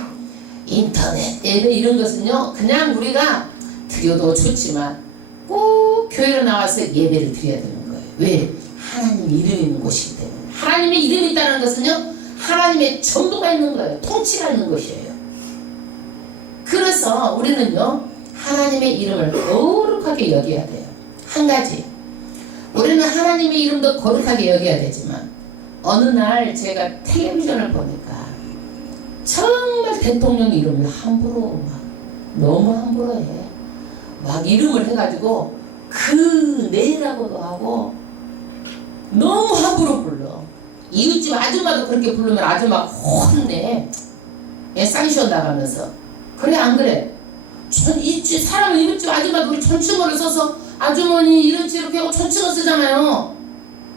인터넷, 예배 이런 것은요, 그냥 우리가 드려도 좋지만 꼭 교회로 나와서 예배를 드려야 되는 거예요. 왜? 하나님의 이름이 있는 곳이기 때문에. 하나님의 이름이 있다는 것은요, 하나님의 전부가 있는 거예요. 통치가 있는 것이에요. 그래서 우리는요, 하나님의 이름을 거룩하게 여겨야 돼요. 한 가지, 우리는 하나님의 이름도 거룩하게 여겨야 되지만 어느 날 제가 텔레비전을 보니까 정말 대통령 이름을 함부로 너무 함부로 해. 막 이름을 해가지고 그네라고도 하고 너무 함부로 불러. 이웃집 아줌마도 그렇게 부르면 아줌마가 혼내. 쌍시원 나가면서. 그래 안 그래? 이집 사람 이웃집 아줌마도 우리 존칭어를 써서 아주머니 이런지 이렇게 하고 존칭어 쓰잖아요.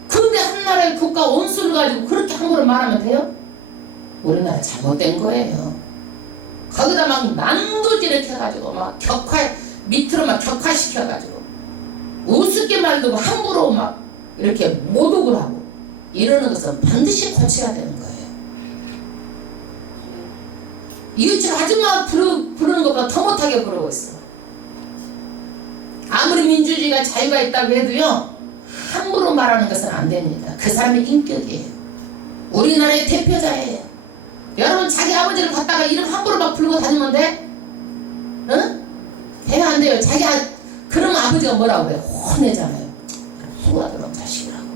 근데 한 나라의 국가 원수를 가지고 그렇게 함부로 말하면 돼요? 우리나라 잘못된 거예요. 거기다 막 난도질을 해가지고 막 밑으로 막 격화시켜가지고 우습게 말도 함부로 막 이렇게 모독을 하고 이러는 것은 반드시 고쳐야 되는 거예요. 이웃집 아줌마 부르는 것보다 더 못하게 부르고 있어. 아무리 민주주의가 자유가 있다고 해도요, 함부로 말하는 것은 안 됩니다. 그 사람의 인격이에요. 우리나라의 대표자예요. 여러분 자기 아버지를 갖다가 이름 함부로 막 부르고 다니면 돼? 응? 되면 안 돼요. 그러면 아버지가 뭐라고 그래요? 혼내잖아요. 후가더럼 자식이라고.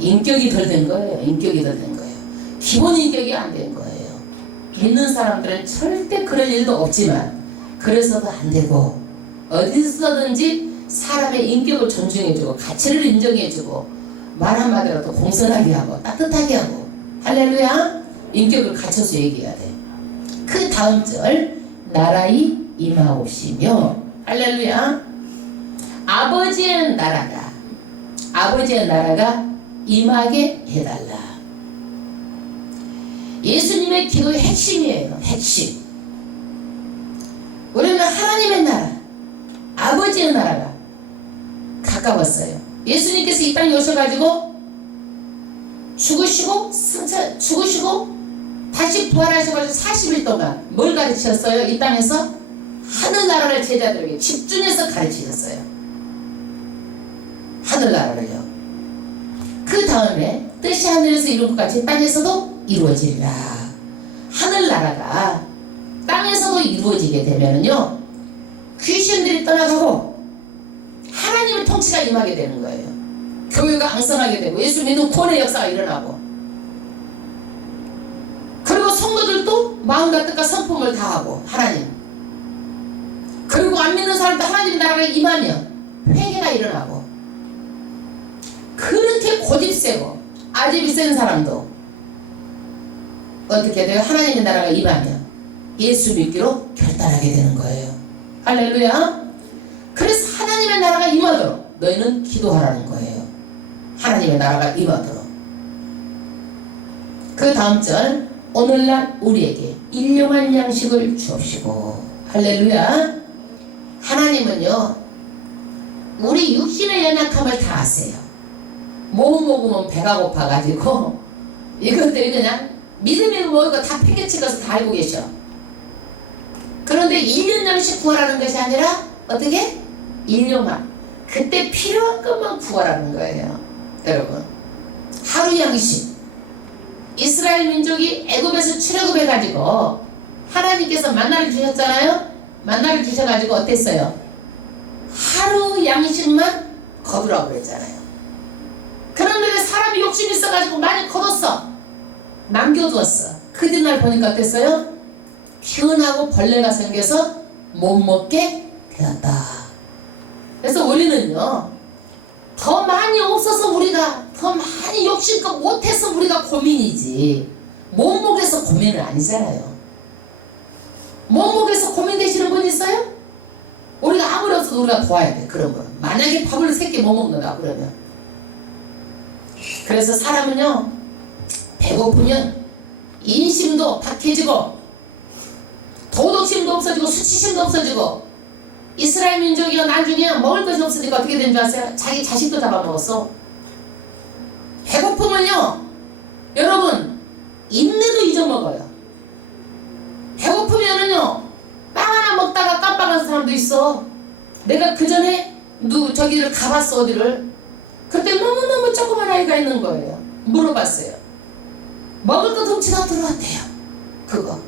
인격이 덜 된 거예요. 인격이 덜 된 거예요. 기본 인격이 안 된 거예요. 믿는 사람들은 절대 그럴 일도 없지만 그래서도 안 되고 어디서든지 사람의 인격을 존중해주고 가치를 인정해주고 말 한마디라도 공손하게 하고 따뜻하게 하고 할렐루야 인격을 갖춰서 얘기해야 돼. 그 다음 절 나라의 임하옵시며 할렐루야 아버지의 나라가 임하게 해달라. 예수님의 기도의 핵심이에요. 핵심. 우리는 하나님의 나라 아버지의 나라가 가까웠어요. 예수님께서 이 땅에 오셔가지고 죽으시고 다시 부활하셔가지고 40일 동안 뭘 가르치셨어요? 이 땅에서 하늘나라를 제자들에게 집중해서 가르치셨어요. 하늘나라를요. 그 다음에 뜻이 하늘에서 이룬 것 같이 땅에서도 이루어지리라. 하늘나라가 땅에서도 이루어지게 되면은요 귀신들이 떠나가고 하나님의 통치가 임하게 되는 거예요. 교회가 강성하게 되고 예수 믿는 구원의 역사가 일어나고 그리고 성도들도 마음과 뜻과 성품을 다하고 하나님 그리고 안 믿는 사람도 하나님의 나라가 임하며 회개가 일어나고 그렇게 고집세고 아집이 센 사람도 어떻게 돼요? 하나님의 나라가 임하며 예수 믿기로 결단하게 되는 거예요. 할렐루야. 그래서 하나님의 나라가 임하도록 너희는 기도하라는 거예요. 하나님의 나라가 임하도록. 그 다음 절 오늘날 우리에게 일용할 양식을 주옵시고 할렐루야. 하나님은요 우리 육신의 연약함을 다 아세요. 뭐 먹으면 배가 고파가지고 이것들이 그냥 믿음이 뭐이고 다 팽개치고서 다 알고 계셔. 그런데 일용양식 구하라는 것이 아니라 어떻게? 일용할 그때 필요한 것만 구하라는 거예요. 여러분 하루 양식 이스라엘 민족이 애굽에서 출애굽해가지고 하나님께서 만나를 주셨잖아요. 만나를 주셔가지고 어땠어요? 하루 양식만 거두라고 그랬잖아요. 그런데 사람이 욕심이 있어가지고 많이 거뒀어. 남겨두었어. 그 뒷날 보니까 어땠어요? 균하고 벌레가 생겨서 못 먹게 되었다. 그래서 우리는요 더 많이 없어서 우리가 더 많이 욕심껏 못해서 우리가 고민이지 못 먹여서 고민은 아니잖아요. 못 먹여서 고민되시는 분 있어요? 우리가 아무리 없어도 우리가 도와야 돼. 그런 거 만약에 밥을 3끼 못 먹는다 그러면 그래서 사람은요 배고프면 인심도 박해지고 도덕심도 없어지고 수치심도 없어지고 이스라엘 민족이요 나중에 먹을 것이 없으니까 어떻게 된 줄 아세요? 자기 자식도 잡아먹었어. 배고프면요 여러분 인내도 잊어먹어요. 배고프면은요 빵 하나 먹다가 깜빡한 사람도 있어. 내가 그 전에 저기를 가봤어 어디를. 그때 너무너무 조그만 아이가 있는 거예요. 물어봤어요. 먹을 것 훔치다 들어왔대요. 그거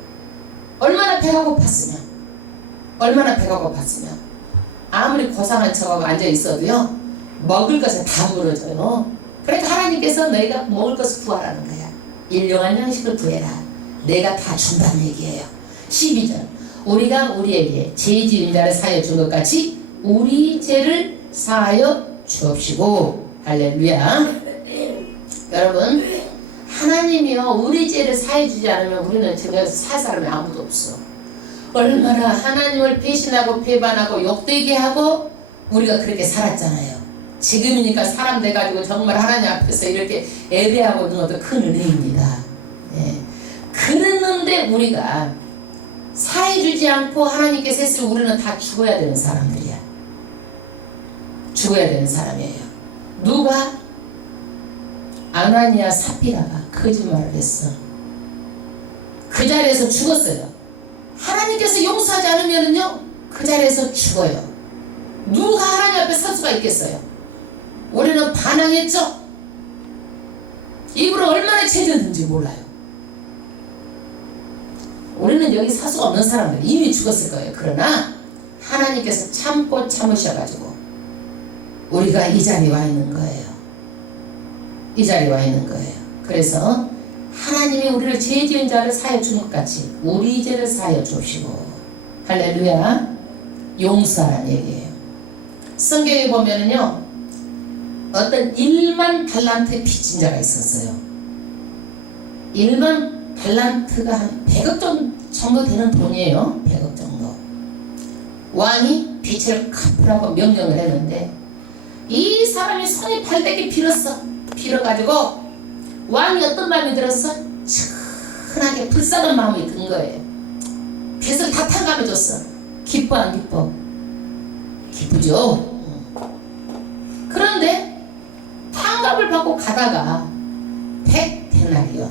얼마나 배가 고팠으면 아무리 고상한 척하고 앉아있어도요 먹을 것은 다 무너져요. 그러니까 하나님께서 너희가 먹을 것을 구하라는 거야. 일용할 양식을 구해라. 내가 다 준다는 얘기예요. 12절 우리가 우리에게 죄 지은 자를 사하여 준 것 같이 우리 죄를 사하여 주옵시고 할렐루야. 여러분 하나님이요 우리 죄를 사해 주지 않으면 우리는 저기서 살 사람이 아무도 없어. 얼마나 하나님을 배신하고 배반하고 욕되게 하고 우리가 그렇게 살았잖아요. 지금이니까 사람 돼가지고 정말 하나님 앞에서 이렇게 예배하고 있는 것도 큰 은혜입니다. 네. 그랬는데 우리가 사해 주지 않고 하나님께서 했으면 우리는 다 죽어야 되는 사람들이야. 죽어야 되는 사람이에요. 누가? 아나니아 사피라가 거짓말을 했어. 그 자리에서 죽었어요. 하나님께서 용서하지 않으면요 그 자리에서 죽어요. 누가 하나님 앞에 설 수가 있겠어요? 우리는 반항했죠. 입으로 얼마나 죄졌는지 몰라요. 우리는 여기 살 수가 없는 사람들 이미 죽었을 거예요. 그러나 하나님께서 참고 참으셔가지고 우리가 이 자리에 와 있는 거예요. 이 자리에 와 있는 거예요. 그래서 하나님이 우리를 죄 지은 자를 사하여 준 것 같이 우리 죄를 사하여 주시고 할렐루야. 용서라는 얘기예요. 성경에 보면은요, 어떤 1만 달란트의 빚진 자가 있었어요. 1만 달란트가 한 100억 정도 되는 돈이에요. 100억 정도. 왕이 빚을 갚으라고 명령을 했는데 이 사람이 손이 발대게 빌었어. 빌어가지고 왕이 어떤 마음이 들었어? 천하게 불쌍한 마음이 든 거예요. 빚을 다 탕감해줬어. 기뻐 안 기뻐? 기쁘죠. 그런데 탕감을 받고 가다가 100데나리온,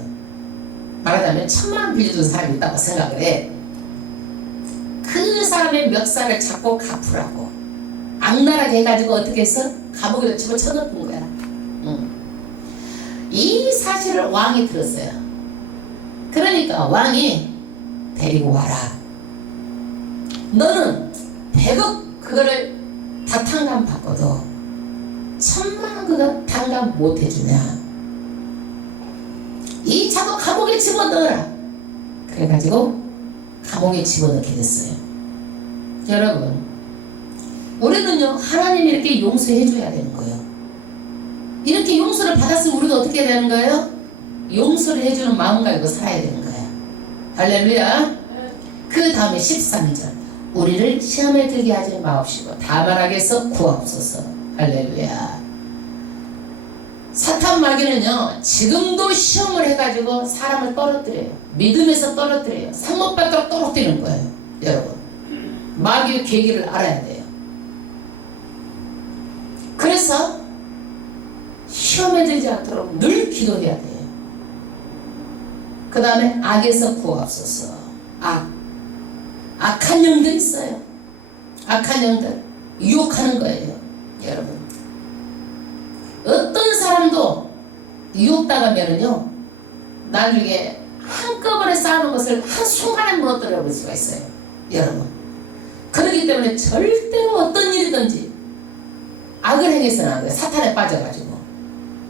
말하자면 1000만원 빌려준 사람이 있다고 생각을 해. 그 사람의 멱살을 잡고 갚으라고 악랄하게 해가지고 어떻게 했어? 감옥에 집어쳐넣은 거야. 이 사실을 왕이 들었어요. 그러니까 왕이 데리고 와라. 너는 100억 그거를 다 탕감 받고도 1000만원 그거 탕감 못 해주냐? 이 자도 감옥에 집어넣어라. 그래가지고 감옥에 집어넣게 됐어요. 여러분, 우리는요, 하나님이 이렇게 용서해 줘야 되는 거예요. 이렇게 용서를 받았으면 우리도 어떻게 해야 되는 거예요? 용서를 해주는 마음 가지고 살아야 되는 거야. 할렐루야. 그 다음에 13절, 우리를 시험에 들게 하지 마옵시고 다만 악에서 구하옵소서. 할렐루야. 사탄 마귀는요, 지금도 시험을 해가지고 사람을 떨어뜨려요. 믿음에서 떨어뜨려요. 상 못 받도록 떨어뜨리는 거예요. 여러분, 마귀의 계기를 알아야 돼요. 그래서 시험에 들지 않도록 늘 기도해야 돼요. 그 다음에 악에서 구하옵소서. 악한 영들 있어요. 악한 영들 유혹하는 거예요. 여러분, 어떤 사람도 유혹당하면은요, 나중에 한꺼번에 쌓아놓은 것을 한순간에 무너뜨려 버릴 수가 있어요. 여러분, 그렇기 때문에 절대로 어떤 일이든지 악을 행해서는 안 돼요. 사탄에 빠져가지고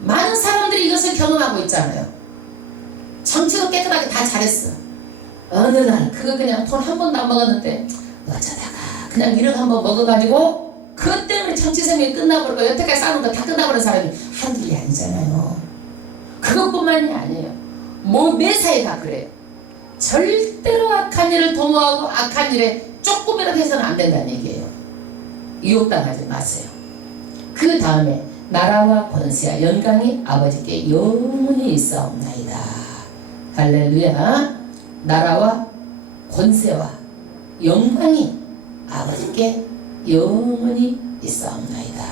많은 사람들이 이것을 경험하고 있잖아요. 정치도 깨끗하게 다 잘했어. 어느 날 그거 그냥 돈 한 번도 안 먹었는데 어쩌다가 그냥 1억 한 번 먹어가지고 그것 때문에 정치 생명이 끝나버리고 여태까지 쌓은 거 다 끝나버린 사람이 한둘이 아니잖아요. 그것뿐만이 아니에요. 매사에 다 그래요. 절대로 악한 일을 도모하고 악한 일에 조금이라도 해서는 안 된다는 얘기예요. 유혹당하지 마세요. 그 다음에 나라와 권세와 영광이 아버지께 영원히 있사옵나이다. 할렐루야. 나라와 권세와 영광이 아버지께 영원히 있사옵나이다.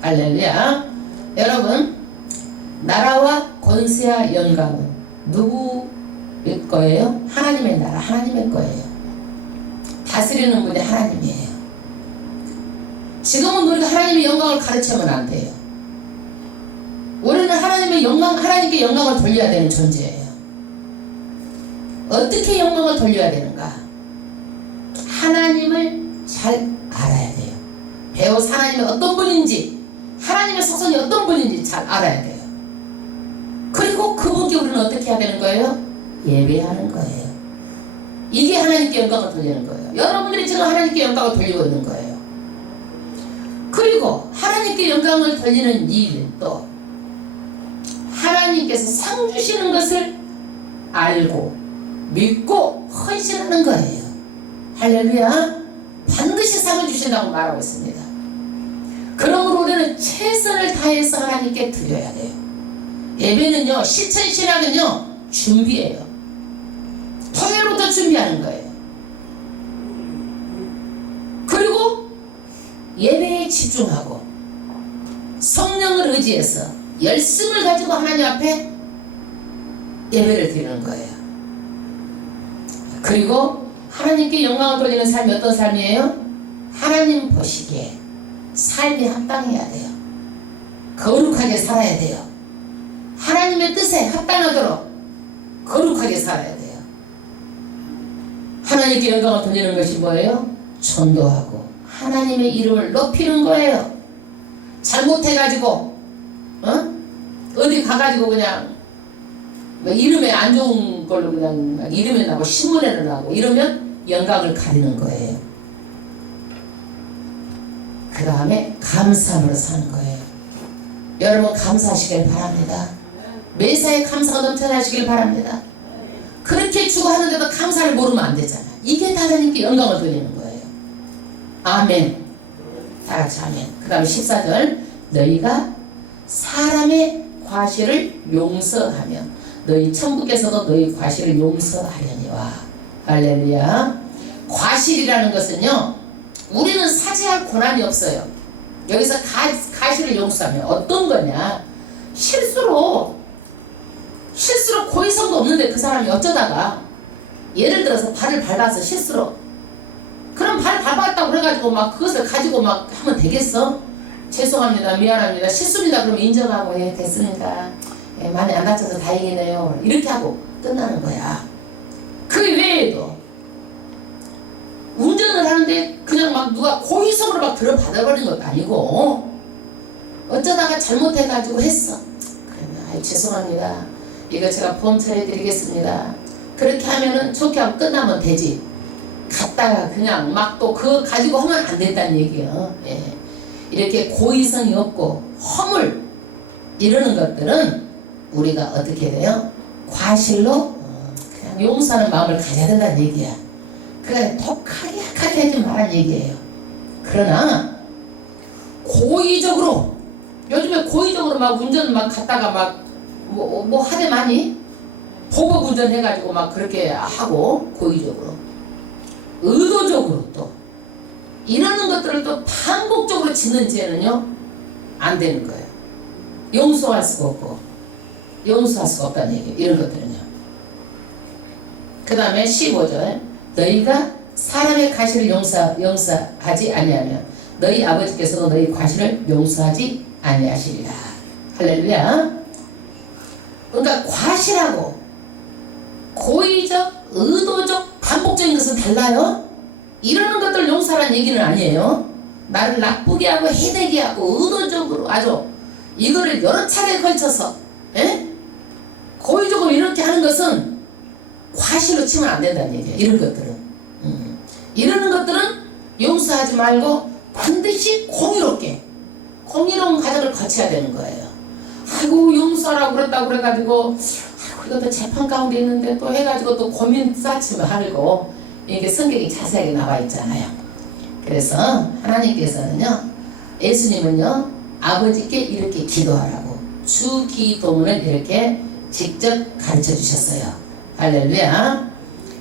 할렐루야. 여러분, 나라와 권세와 영광은 누구일 거예요? 하나님의 나라, 하나님의 거예요. 다스리는 분이 하나님이에요. 지금은 우리가 하나님의 영광을 가르치면 안 돼요. 우리는 하나님의 영광, 하나님께 영광을 돌려야 되는 존재예요. 어떻게 영광을 돌려야 되는가? 하나님을 잘 알아야 돼요. 배우 하나님이 어떤 분인지, 하나님의 성성이 어떤 분인지 잘 알아야 돼요. 그리고 그분께 우리는 어떻게 해야 되는 거예요? 예배하는 거예요. 이게 하나님께 영광을 돌리는 거예요. 여러분들이 지금 하나님께 영광을 돌리고 있는 거예요. 그리고 하나님께 영광을 돌리는 일은 또 하나님께서 상 주시는 것을 알고 믿고 헌신하는 거예요. 할렐루야. 반드시 상을 주신다고 말하고 있습니다. 그러므로 우리는 최선을 다해서 하나님께 드려야 돼요. 예배는요, 실천신학은요, 준비예요. 토요일부터 준비하는 거예요. 그리고 예배에 집중하고 성령을 의지해서 열심을 가지고 하나님 앞에 예배를 드리는 거예요. 그리고 하나님께 영광을 돌리는 삶이 어떤 삶이에요? 하나님 보시기에 삶이 합당해야 돼요. 거룩하게 살아야 돼요. 하나님의 뜻에 합당하도록 거룩하게 살아야 돼요. 하나님께 영광을 돌리는 것이 뭐예요? 전도하고 하나님의 이름을 높이는 거예요. 잘못해가지고 어디 가가지고 그냥 뭐 이름에 안 좋은 걸로 그냥 이름에 나고 신문에는 나고 이러면 영광을 가리는 거예요. 그 다음에 감사함으로 사는 거예요. 여러분 감사하시길 바랍니다. 매사에 감사가 넘쳐나시길 바랍니다. 그렇게 주고 하는데도 감사를 모르면 안 되잖아. 이게 하나님께 영광을 돌리는 거예요. 아멘. 다 같이 아멘. 그 다음에 14절 너희가 사람의 과실을 용서하며 너희 천부께서도 너희 과실을 용서하려니와. 할렐루야. 과실이라는 것은요, 우리는 사죄할 권한이 없어요. 여기서 과실을 용서하면 어떤 거냐, 실수로 고의성도 없는데 그 사람이 어쩌다가 예를 들어서 발을 밟아서 실수로, 그럼 발 밟았다고 그래가지고 막 그것을 가지고 막 하면 되겠어? 죄송합니다, 미안합니다, 실수입니다, 그럼 인정하고 예 됐습니다, 예, 많이 안 다쳐서 다행이네요, 이렇게 하고 끝나는 거야. 그 외에도 운전을 하는데 그냥 막 누가 고의성으로 막 들어받아버린 것도 아니고 어쩌다가 잘못해가지고 했어. 그러면 아이 죄송합니다, 이거 제가 보험 처리해드리겠습니다, 그렇게 하면은 좋게 하고 끝나면 되지. 갔다가 그냥 막 또 그거 가지고 하면 안 된다는 얘기예요. 예. 이렇게 고의성이 없고 허물 이러는 것들은 우리가 어떻게 돼요? 과실로 그냥 용서하는 마음을 가져야 된다는 얘기야. 그래 독하게 약하게 하지 말라는 얘기예요. 그러나 고의적으로, 요즘에 고의적으로 막 운전 막 갔다가 막 뭐 하대 많이 보복 운전 해가지고 막 그렇게 하고 고의적으로 의도적으로 또 이러는 것들을 또 반복적으로 짓는 죄는요 안 되는 거예요. 용서할 수가 없고 용서할 수가 없다는 얘기예요. 이런 것들은요. 그 다음에 15절 너희가 사람의 과실을 용서하지 아니하면 너희 아버지께서도 너희 과실을 용서하지 아니하시리라. 할렐루야. 그러니까 과실하고 고의적, 의도적, 반복적인 것은 달라요. 이러는 것들 용서하라는 얘기는 아니에요. 나를 나쁘게 하고 해내게 하고 의도적으로 아주 이거를 여러 차례에 걸쳐서 고의적으로 이렇게 하는 것은 과실로 치면 안 된다는 얘기예요. 이런 것들은 이러는 것들은 용서하지 말고 반드시 공의로운 과정을 거쳐야 되는 거예요. 아이고 용서하라고 그랬다고 그래가지고 이것도 재판 가운데 있는데 또 해가지고 또 고민 쌓지 말고, 이게 성경이 자세하게 나와 있잖아요. 그래서 하나님께서는요, 예수님은요 아버지께 이렇게 기도하라고 주기도문을 이렇게 직접 가르쳐 주셨어요. 할렐루야.